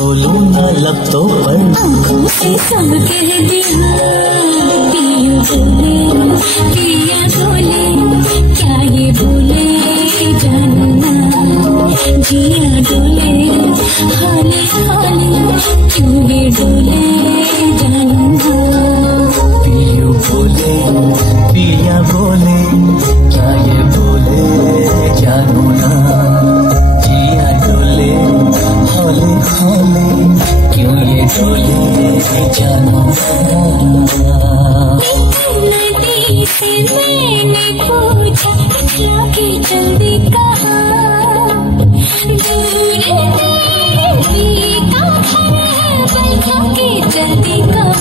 खोलूं ना लफ्ज़ों पर, आँखों से सब कह दिया। पिया बोले पिया बोले, क्या ये बोले जानना। जिया डोले हाले हाले, क्यों ये डोले जानना। पियू बोले पिया बोले, क्या ये बोले जानू ना। जिया डोले हौले हौले, क्यों ये डोले जानू ना। नदी से मैंने पूछा, लाके जल्दी कहा। दूर देवी का है, बैठा के जल्दी कहा।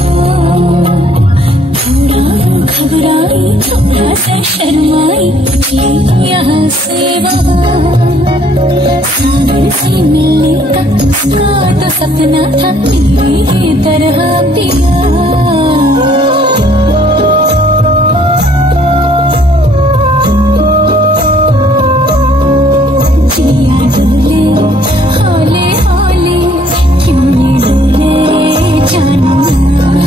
थोड़ा घबराई, थोड़ा सा शर्माई, यहाँ से वहाँ। सागर से मिलने का उसका तो सपना था, तेरी तरह पिया। हाले हाले, क्यों ये बोले जानू ना।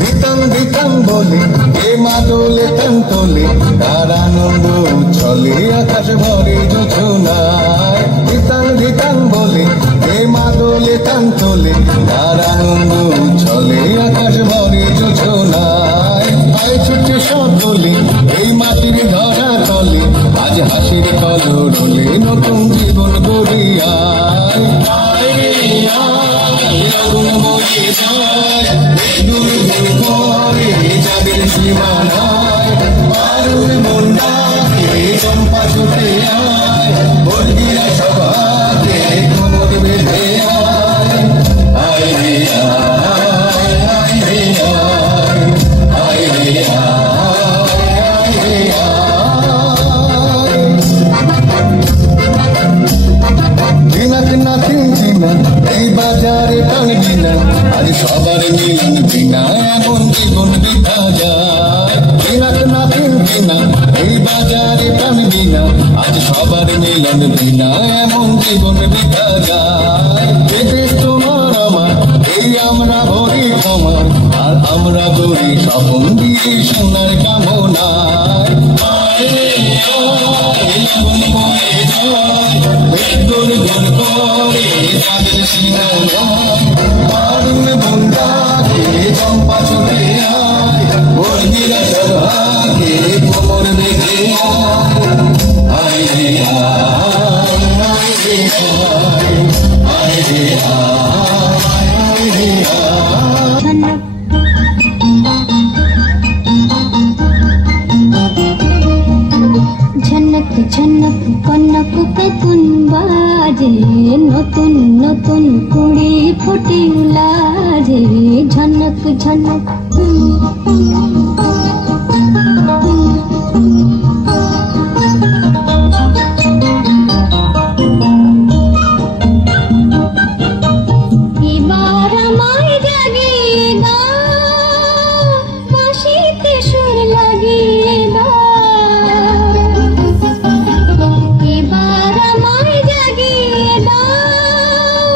ধিতাং ধিতাং বলে এ মাদলে তন্তলে, তার আনন্দ চলে আকাশ ভরে যোছনায়। ধিতাং ধিতাং বলে এ মাদলে তন্তলে, তার আনন্দ চলে আকাশ ভরে যোছনায়। আয় ছুটে সকলে এই মাটির ধরা তলে, আজ হাসির কলরলে নতুন জীবন গড়িয়ায়। আগুন বয়ে যায় দূর দূর করে যাদের সীমানায়, পারুল মন্ডাকে চম্পা ছুটে আয়, বর্গিরা সভাকে কোমর বেঁধে আয়। আয় রে আয়, আয় রে আয়, আয় রে আয়, আয় রে আয়। দিনাক নাথিন দিনা এই বাজারে টানবি না, আজ সবার মিলন বিনা এমন জীবন বৃথা যায়। দিনাক নাথিন দিনা এই বাজারে টানবি না, আজ সবার মিলন বিনা এমন জীবন বৃথা যায়। দেশ তোমার আমার, এই আমরা ভরি ক্ষমা, আর আমরা গড়ি স্বপন দিয়ে সোনার কামনায়। আগুন বয়ে যায় বেদুর গুণ করে তাদের সীমানায়, পারুল মন্ডাকে চম্পা ছুটে আয়, বর্গিরা সভাকে কোমর বেঁধে আয়। আয় রে আয়, আয় রে আয়, আয় রে আয়, আয় রে আয়। ঝনক ঝনক কনক কখন বাজে, নতুন নতুন কুড়ি ফুটে লাজে। ঝনক ঝনক এবার আমায় জাগিয়ে দাও, বাঁশিতে সুর লাগিয়ে দাও। এবার আমায় জাগিয়ে দাও,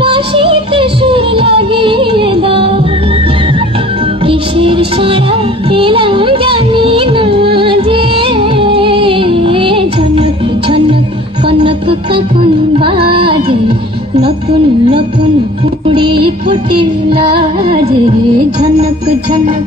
বাঁশিতে সুর লাগিয়ে দাও। কিসের সারা পেলাম জানি না যে, ঝনক ঝনক কনক কখন বাজে, নতুন নতুন কুড়ি ফুটে লাজে। ঝনক ঝনক।